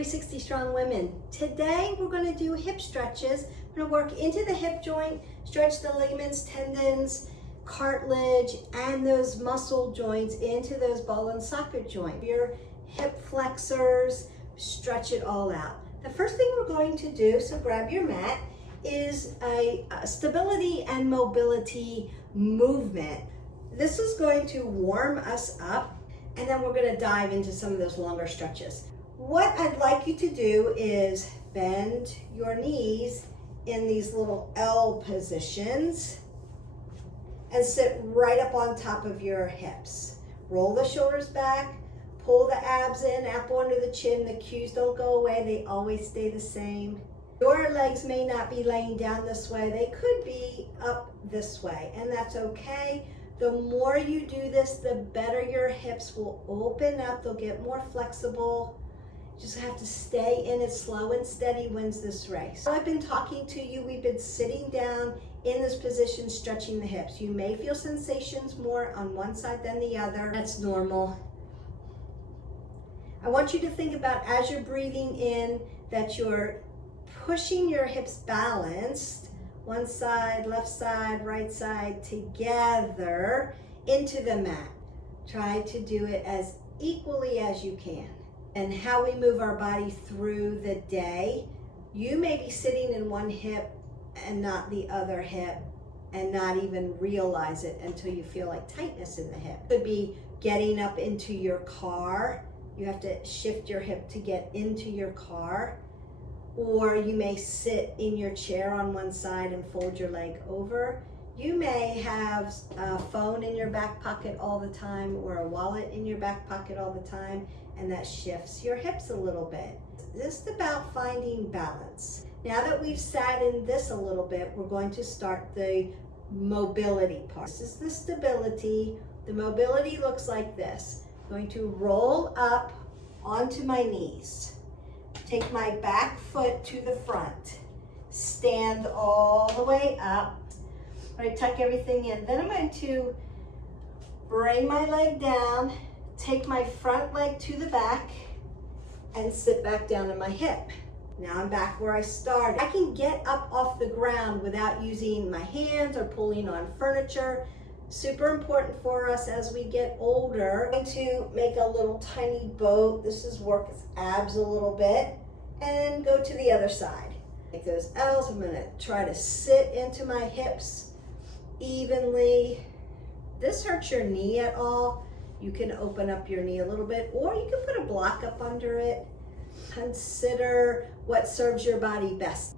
360 Strong Women. Today we're going to do hip stretches. We're going to work into the hip joint, stretch the ligaments, tendons, cartilage, and those muscle joints into those ball and socket joint. Your hip flexors, stretch it all out. The first thing we're going to do, so grab your mat, is a stability and mobility movement. This is going to warm us up, and then we're going to dive into some of those longer stretches. What I'd like you to do is bend your knees in these little L positions and sit right up on top of your hips. Roll the shoulders back, pull the abs in, apple under the chin. The cues don't go away, they always stay the same. Your legs may not be laying down this way, they could be up this way, and that's okay. The more you do this, the better your hips will open up, they'll get more flexible. Just have to stay in it. Slow and steady wins this race. So I've been talking to you, we've been sitting down in this position, stretching the hips. You may feel sensations more on one side than the other. That's normal. I want you to think about, as you're breathing in, that you're pushing your hips balanced, one side, left side, right side, together into the mat. Try to do it as equally as you can. And how we move our body through the day. You may be sitting in one hip and not the other hip and not even realize it until you feel like tightness in the hip. Could be getting up into your car. You have to shift your hip to get into your car. Or you may sit in your chair on one side and fold your leg over. You may have a phone in your back pocket all the time or a wallet in your back pocket all the time, and that shifts your hips a little bit. It's just about finding balance. Now that we've sat in this a little bit, we're going to start the mobility part. This is the stability. The mobility looks like this. I'm going to roll up onto my knees. Take my back foot to the front. Stand all the way up. I tuck everything in. Then I'm going to bring my leg down, take my front leg to the back, and sit back down on my hip. Now I'm back where I started. I can get up off the ground without using my hands or pulling on furniture. Super important for us as we get older. I'm going to make a little tiny boat. This is work its abs a little bit, and go to the other side. Make those L's. I'm going to try to sit into my hips evenly. This hurts your knee at all, you can open up your knee a little bit, or you can put a block up under it. Consider what serves your body best.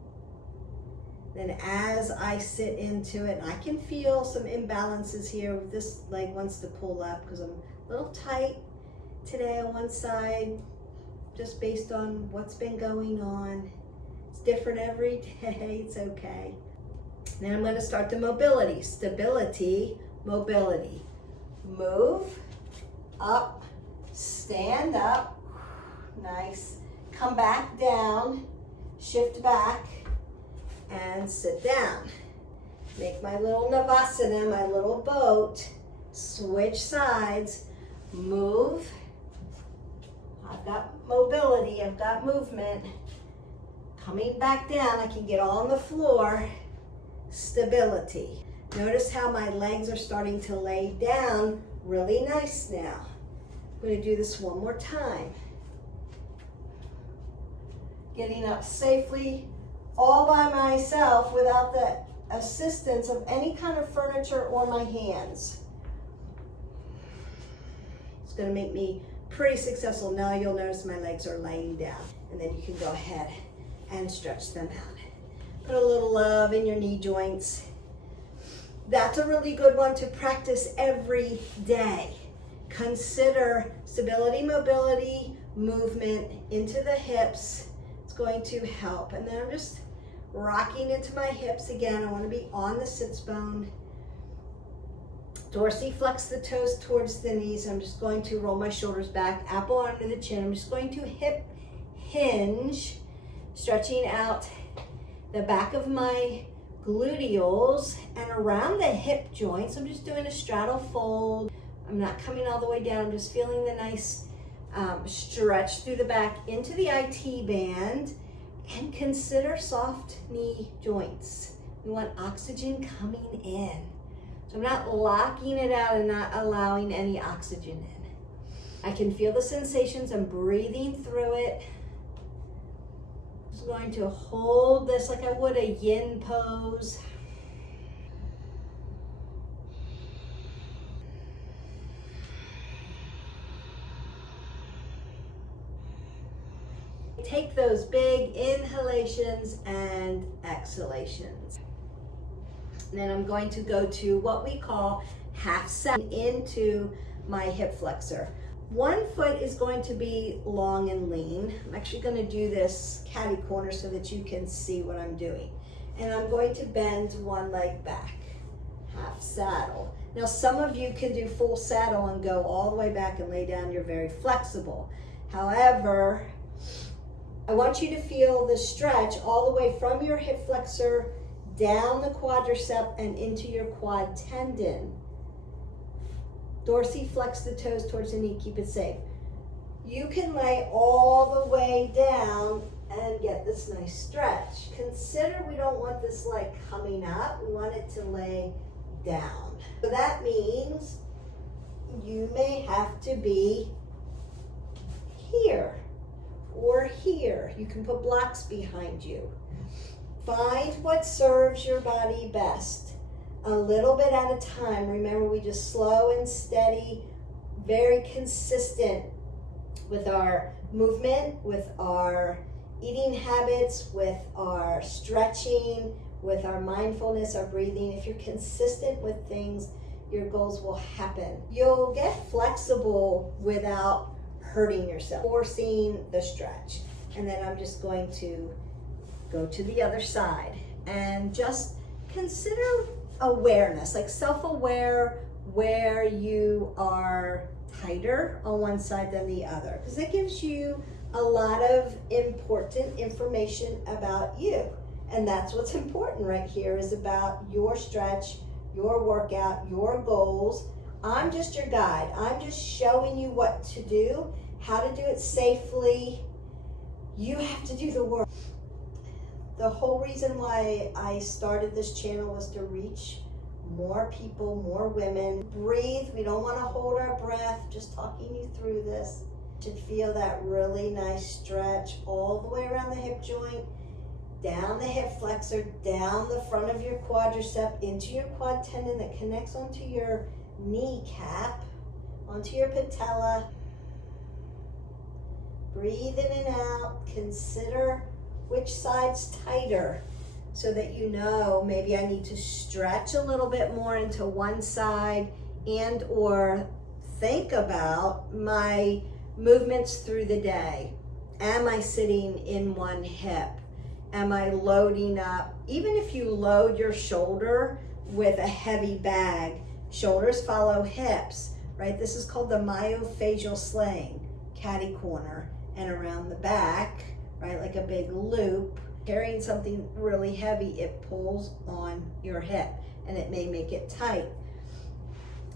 Then as I sit into it, I can feel some imbalances here. This leg wants to pull up because I'm a little tight today on one side, just based on what's been going on. It's different every day, it's okay. Then I'm going to start the mobility. Stability, mobility. Move, up, stand up, nice. Come back down, shift back, and sit down. Make my little navasana, my little boat. Switch sides, move. I've got mobility, I've got movement. Coming back down, I can get on the floor. Stability. Notice how my legs are starting to lay down really nice now. I'm going to do this one more time. Getting up safely all by myself without the assistance of any kind of furniture or my hands. It's going to make me pretty successful. Now you'll notice my legs are laying down, and then you can go ahead and stretch them out. Put a little love in your knee joints. That's a really good one to practice every day. Consider stability, mobility, movement into the hips. It's going to help. And then I'm just rocking into my hips again. I want to be on the sits bone. Dorsiflex the toes towards the knees. I'm just going to roll my shoulders back, apple under the chin. I'm just going to hip hinge, stretching out the back of my gluteals and around the hip joints. I'm just doing a straddle fold. I'm not coming all the way down. I'm just feeling the nice Stretch through the back into the IT band, and consider soft knee joints. We want oxygen coming in. So I'm not locking it out and not allowing any oxygen in. I can feel the sensations. I'm breathing through it. Just going to hold this like I would a yin pose. Take those big inhalations and exhalations. And then I'm going to go to what we call half set into my hip flexor. One foot is going to be long and lean. I'm actually going to do this catty corner so that you can see what I'm doing. And I'm going to bend one leg back, half saddle. Now some of you can do full saddle and go all the way back and lay down. You're very flexible. However, I want you to feel the stretch all the way from your hip flexor down the quadricep and into your quad tendon. Dorsiflex the toes towards the knee, keep it safe. You can lay all the way down and get this nice stretch. Consider we don't want this leg coming up, we want it to lay down. So that means you may have to be here or here. You can put blocks behind you. Find what serves your body best. A little bit at a time. Remember, we just slow and steady, very consistent with our movement, with our eating habits, with our stretching, with our mindfulness, our breathing. If you're consistent with things, your goals will happen. You'll get flexible without hurting yourself, forcing the stretch. And then I'm just going to go to the other side and just consider awareness, like self-aware where you are tighter on one side than the other, because it gives you a lot of important information about you. And that's what's important right here, is about your stretch, your workout, your goals. I'm just your guide. I'm just showing you what to do, how to do it safely. You have to do the work. The whole reason why I started this channel was to reach more people, more women. Breathe. We don't want to hold our breath. Just talking you through this. You should feel that really nice stretch all the way around the hip joint, down the hip flexor, down the front of your quadricep, into your quad tendon that connects onto your kneecap, onto your patella. Breathe in and out. Consider which side's tighter, so that you know maybe I need to stretch a little bit more into one side, and or think about my movements through the day. Am I sitting in one hip? Am I loading up? Even if you load your shoulder with a heavy bag, shoulders follow hips, right? This is called the myofascial sling, catty corner, and around the back, right, like a big loop. Carrying something really heavy, it pulls on your hip and it may make it tight.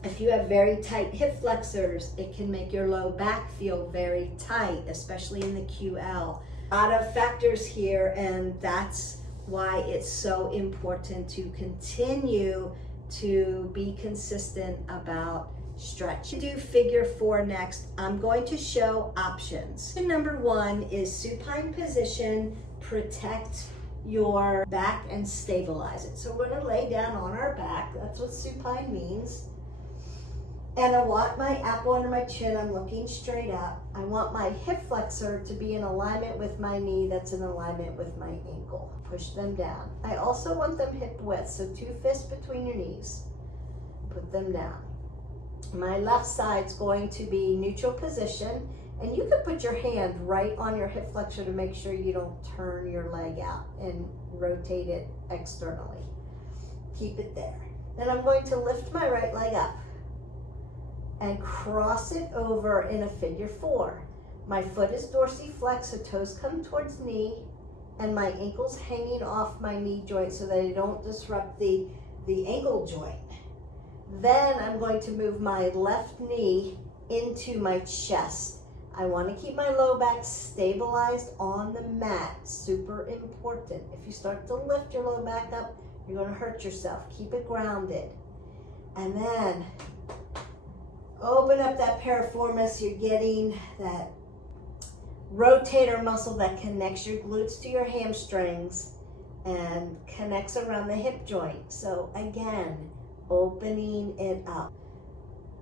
If you have very tight hip flexors, it can make your low back feel very tight, especially in the QL. A lot of factors here, and that's why it's so important to continue to be consistent about stretch. To do figure 4 next, I'm going to show options. Number 1 is supine position. Protect your back and stabilize it. So we're going to lay down on our back. That's what supine means. And I want my apple under my chin. I'm looking straight up. I want my hip flexor to be in alignment with my knee. That's in alignment with my ankle. Push them down. I also want them hip width, so 2 fists between your knees. Put them down. My left side's going to be neutral position, and you can put your hand right on your hip flexor to make sure you don't turn your leg out and rotate it externally. Keep it there. Then I'm going to lift my right leg up and cross it over in a figure 4. My foot is dorsiflexed, so toes come towards knee, and my ankle's hanging off my knee joint so that I don't disrupt the ankle joint. Then I'm going to move my left knee into my chest. I want to keep my low back stabilized on the mat. Super important. If you start to lift your low back up, you're going to hurt yourself. Keep it grounded. And then open up that piriformis. You're getting that rotator muscle that connects your glutes to your hamstrings and connects around the hip joint. So again, opening it up.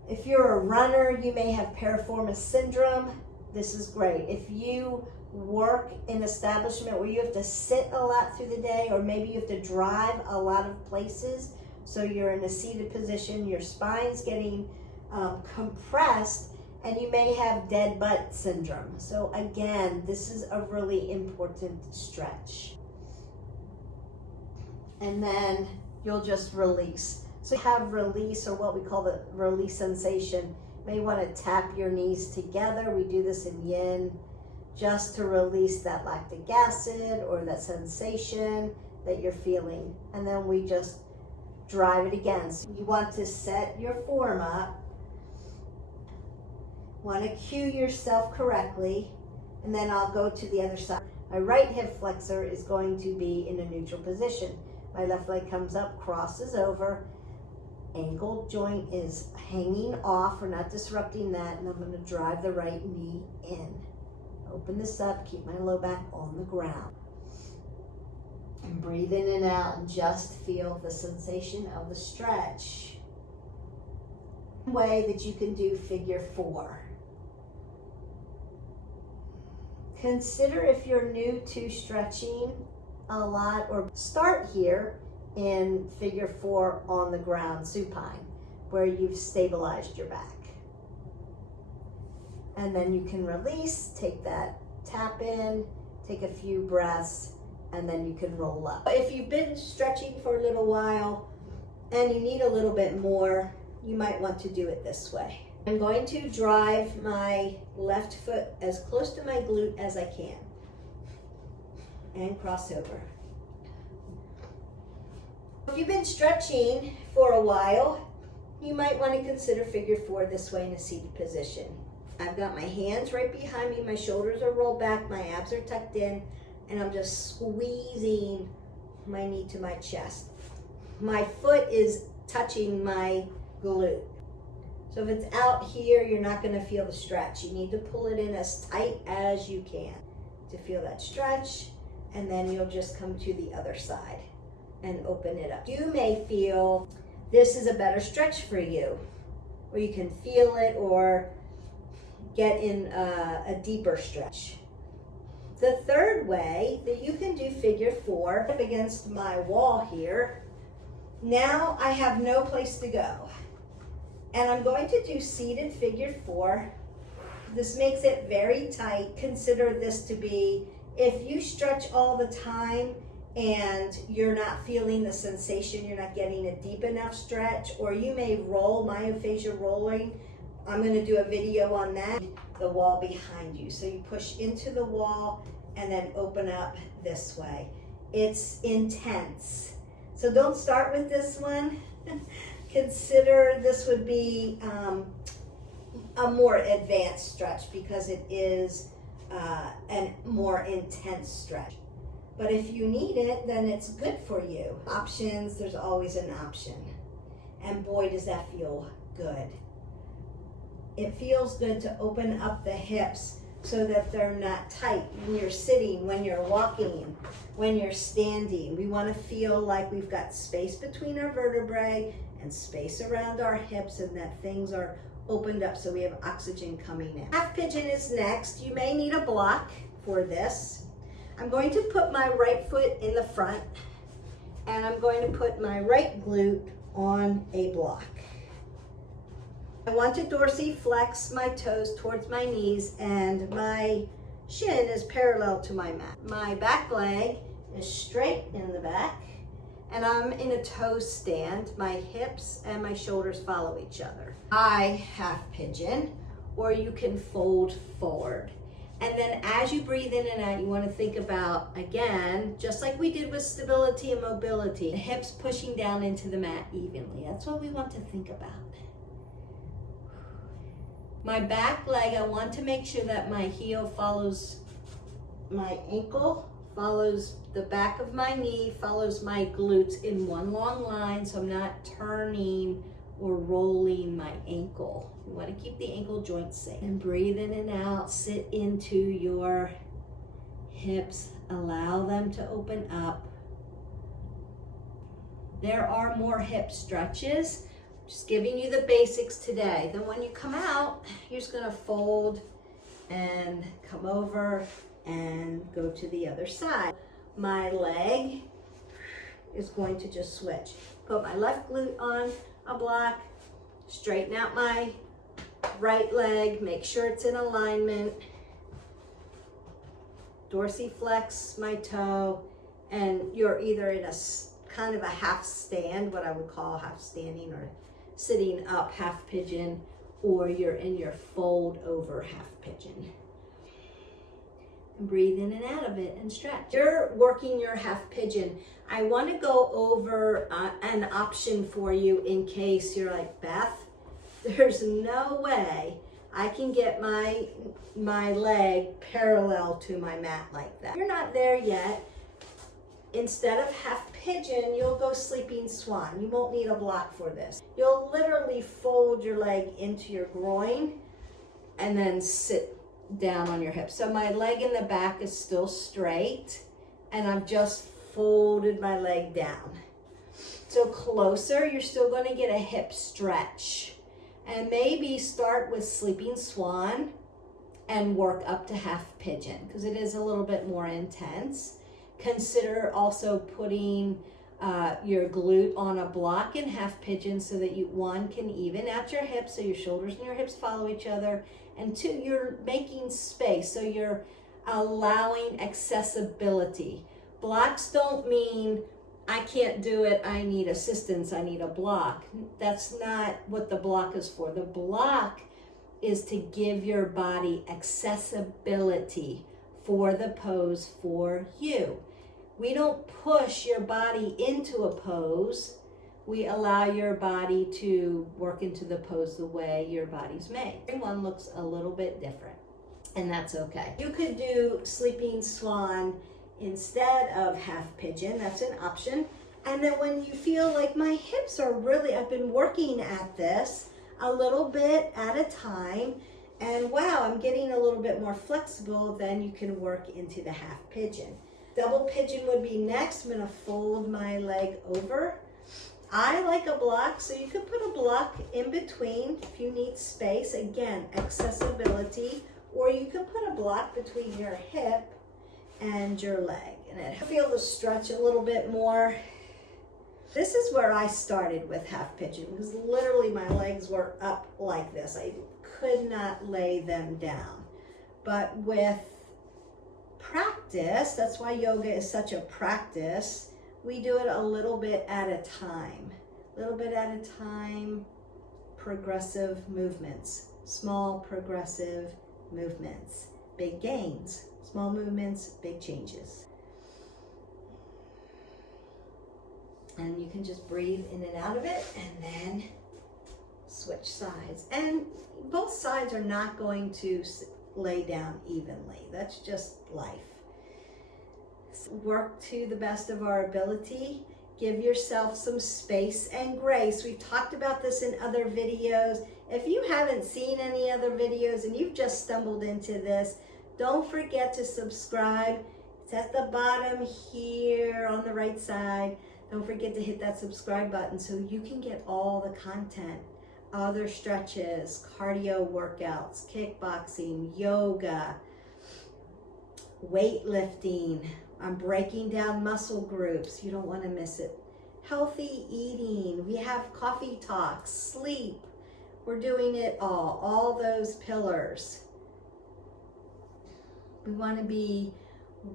If you're a runner, you may have piriformis syndrome. This is great. If you work in an establishment where you have to sit a lot through the day, or maybe you have to drive a lot of places, so you're in a seated position, your spine's getting compressed, and you may have dead butt syndrome. So again, this is a really important stretch. And then you'll just release. So you have release, or what we call the release sensation. You may want to tap your knees together. We do this in yin, just to release that lactic acid or that sensation that you're feeling. And then we just drive it again. So you want to set your form up. Want to cue yourself correctly, and then I'll go to the other side. My right hip flexor is going to be in a neutral position. My left leg comes up, crosses over, ankle joint is hanging off. We're not disrupting that, and I'm going to drive the right knee in. Open this up, keep my low back on the ground. And breathe in and out and just feel the sensation of the stretch. Way that you can do figure 4. Consider if you're new to stretching a lot, or start here in figure 4 on the ground, supine, where you've stabilized your back. And then you can release, take that tap in, take a few breaths, and then you can roll up. If you've been stretching for a little while and you need a little bit more, you might want to do it this way. I'm going to drive my left foot as close to my glute as I can and cross over. If you've been stretching for a while, you might want to consider figure 4 this way in a seated position. I've got my hands right behind me, my shoulders are rolled back, my abs are tucked in, and I'm just squeezing my knee to my chest. My foot is touching my glute. So if it's out here, you're not going to feel the stretch. You need to pull it in as tight as you can to feel that stretch, and then you'll just come to the other side and open it up. You may feel this is a better stretch for you, or you can feel it or get in a deeper stretch. The third way that you can do figure 4, up against my wall here, now I have no place to go. And I'm going to do seated figure 4. This makes it very tight. Consider this to be, if you stretch all the time and you're not feeling the sensation, you're not getting a deep enough stretch, or you may roll, myofascial rolling. I'm going to do a video on that. The wall behind you. So you push into the wall and then open up this way. It's intense. So don't start with this one. Consider this would be a more advanced stretch because it is a more intense stretch. But if you need it, then it's good for you. Options, there's always an option. And boy, does that feel good. It feels good to open up the hips so that they're not tight when you're sitting, when you're walking, when you're standing. We want to feel like we've got space between our vertebrae and space around our hips, and that things are opened up so we have oxygen coming in. Half pigeon is next. You may need a block for this. I'm going to put my right foot in the front, and I'm going to put my right glute on a block. I want to dorsiflex my toes towards my knees, and my shin is parallel to my mat. My back leg is straight in the back, and I'm in a toe stand. My hips and my shoulders follow each other. I half pigeon, or you can fold forward. And then as you breathe in and out, you want to think about, again, just like we did with stability and mobility, the hips pushing down into the mat evenly. That's what we want to think about. My back leg, I want to make sure that my heel follows my ankle, follows the back of my knee, follows my glutes in one long line, so I'm not turning or rolling my ankle. You want to keep the ankle joint safe. And breathe in and out, sit into your hips, allow them to open up. There are more hip stretches. Just giving you the basics today. Then when you come out, you're just gonna fold and come over and go to the other side. My leg is going to just switch. Put my left glute on a block, straighten out my right leg, make sure it's in alignment, dorsiflex my toe, and you're either in a kind of a half stand, what I would call half standing or sitting up, half pigeon, or you're in your fold over half pigeon. And breathe in and out of it and stretch. You're working your half pigeon. I want to go over an option for you in case you're like, Beth, there's no way I can get my leg parallel to my mat like that. You're not there yet. Instead of half pigeon, you'll go sleeping swan. You won't need a block for this. You'll literally fold your leg into your groin and then sit down on your hips. So my leg in the back is still straight and I've just folded my leg down. So closer, you're still going to get a hip stretch. And maybe start with sleeping swan and work up to half pigeon because it is a little bit more intense. Consider also putting your glute on a block in half pigeon so that you, one, can even out your hips so your shoulders and your hips follow each other, and two, you're making space so you're allowing accessibility. Blocks don't mean I can't do it, I need assistance, I need a block. That's not what the block is for. The block is to give your body accessibility for the pose for you. We don't push your body into a pose. We allow your body to work into the pose the way your body's made. Everyone looks a little bit different, and that's okay. You could do sleeping swan instead of half pigeon. That's an option. And then when you feel like my hips are really, I've been working at this a little bit at a time, and wow, I'm getting a little bit more flexible, then you can work into the half pigeon. Double pigeon would be next. I'm gonna fold my leg over. I like a block, so you could put a block in between if you need space. Again, accessibility, or you can put a block between your hip and your leg. And I feel the stretch a little bit more. This is where I started with half pigeon because literally my legs were up like this. I could not lay them down. But with practice, that's why yoga is such a practice, we do it a little bit at a time. A little bit at a time, progressive movements, small progressive movements, big gains, small movements, big changes. And you can just breathe in and out of it and then switch sides. And both sides are not going to lay down evenly. That's just life. Work to the best of our ability. Give yourself some space and grace. We've talked about this in other videos. If you haven't seen any other videos and you've just stumbled into this, don't forget to subscribe. It's at the bottom here on the right side. Don't forget to hit that subscribe button so you can get all the content. Other stretches, cardio workouts, kickboxing, yoga, weightlifting. I'm breaking down muscle groups. You don't want to miss it. Healthy eating. We have coffee talks, sleep. We're doing it all those pillars. We want to be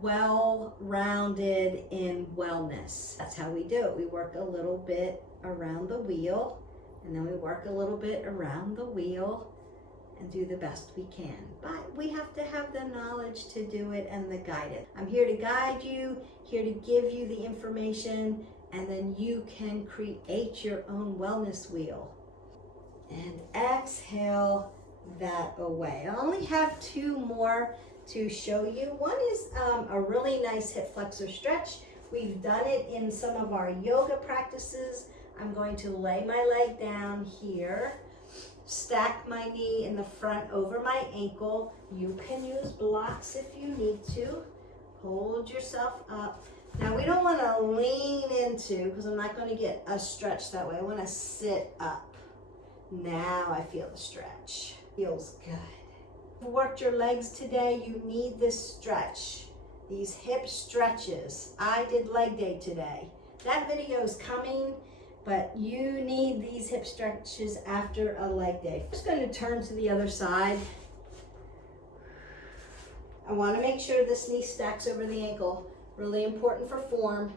well-rounded in wellness. That's how we do it. We work a little bit around the wheel, and then we work a little bit around the wheel and do the best we can. But we have to have the knowledge to do it and the guidance. I'm here to guide you, here to give you the information, and then you can create your own wellness wheel. And exhale, that away. I only have 2 more to show you. One is a really nice hip flexor stretch. We've done it in some of our yoga practices. I'm going to lay my leg down here, stack my knee in the front over my ankle. You can use blocks if you need to. Hold yourself up. Now we don't want to lean into, because I'm not going to get a stretch that way. I want to sit up. Now I feel the stretch. Feels good. If you worked your legs today, you need this stretch. These hip stretches. I did leg day today. That video is coming, but you need these hip stretches after a leg day. I'm just going to turn to the other side. I want to make sure this knee stacks over the ankle. Really important for form.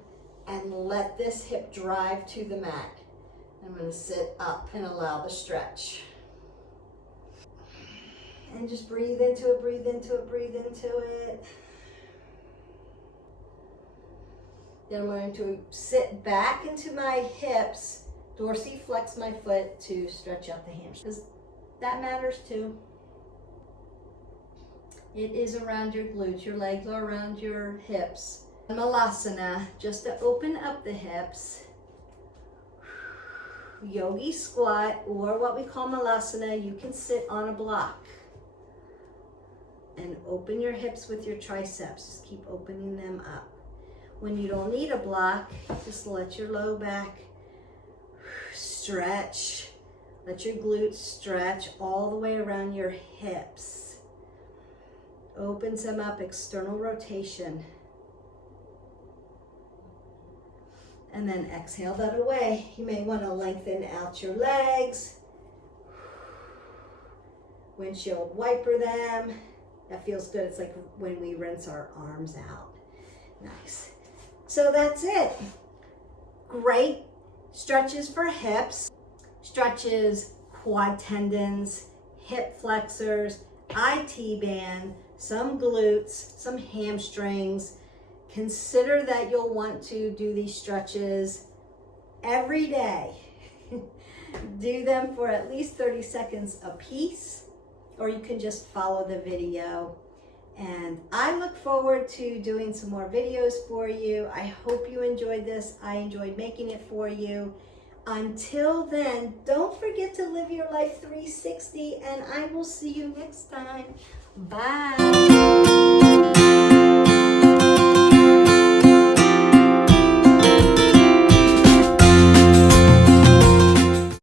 And let this hip drive to the mat. I'm going to sit up and allow the stretch. And just breathe into it, breathe into it, breathe into it. Then I'm going to sit back into my hips, dorsiflex my foot to stretch out the hamstrings. That matters too. It is around your glutes. Your legs are around your hips. Malasana, just to open up the hips. Yogi squat, or what we call malasana, you can sit on a block. And open your hips with your triceps. Just keep opening them up. When you don't need a block, just let your low back stretch. Let your glutes stretch all the way around your hips. Opens them up, external rotation. And then exhale that away. You may want to lengthen out your legs. Windshield wiper them. That feels good. It's like when we rinse our arms out. Nice. So that's it. Great stretches for hips, stretches, quad tendons, hip flexors, IT band, some glutes, some hamstrings. Consider that you'll want to do these stretches every day. Do them for at least 30 seconds a piece, or you can just follow the video. And I look forward to doing some more videos for you. I hope you enjoyed this. I enjoyed making it for you. Until then, don't forget to live your life 360, and I will see you next time. Bye.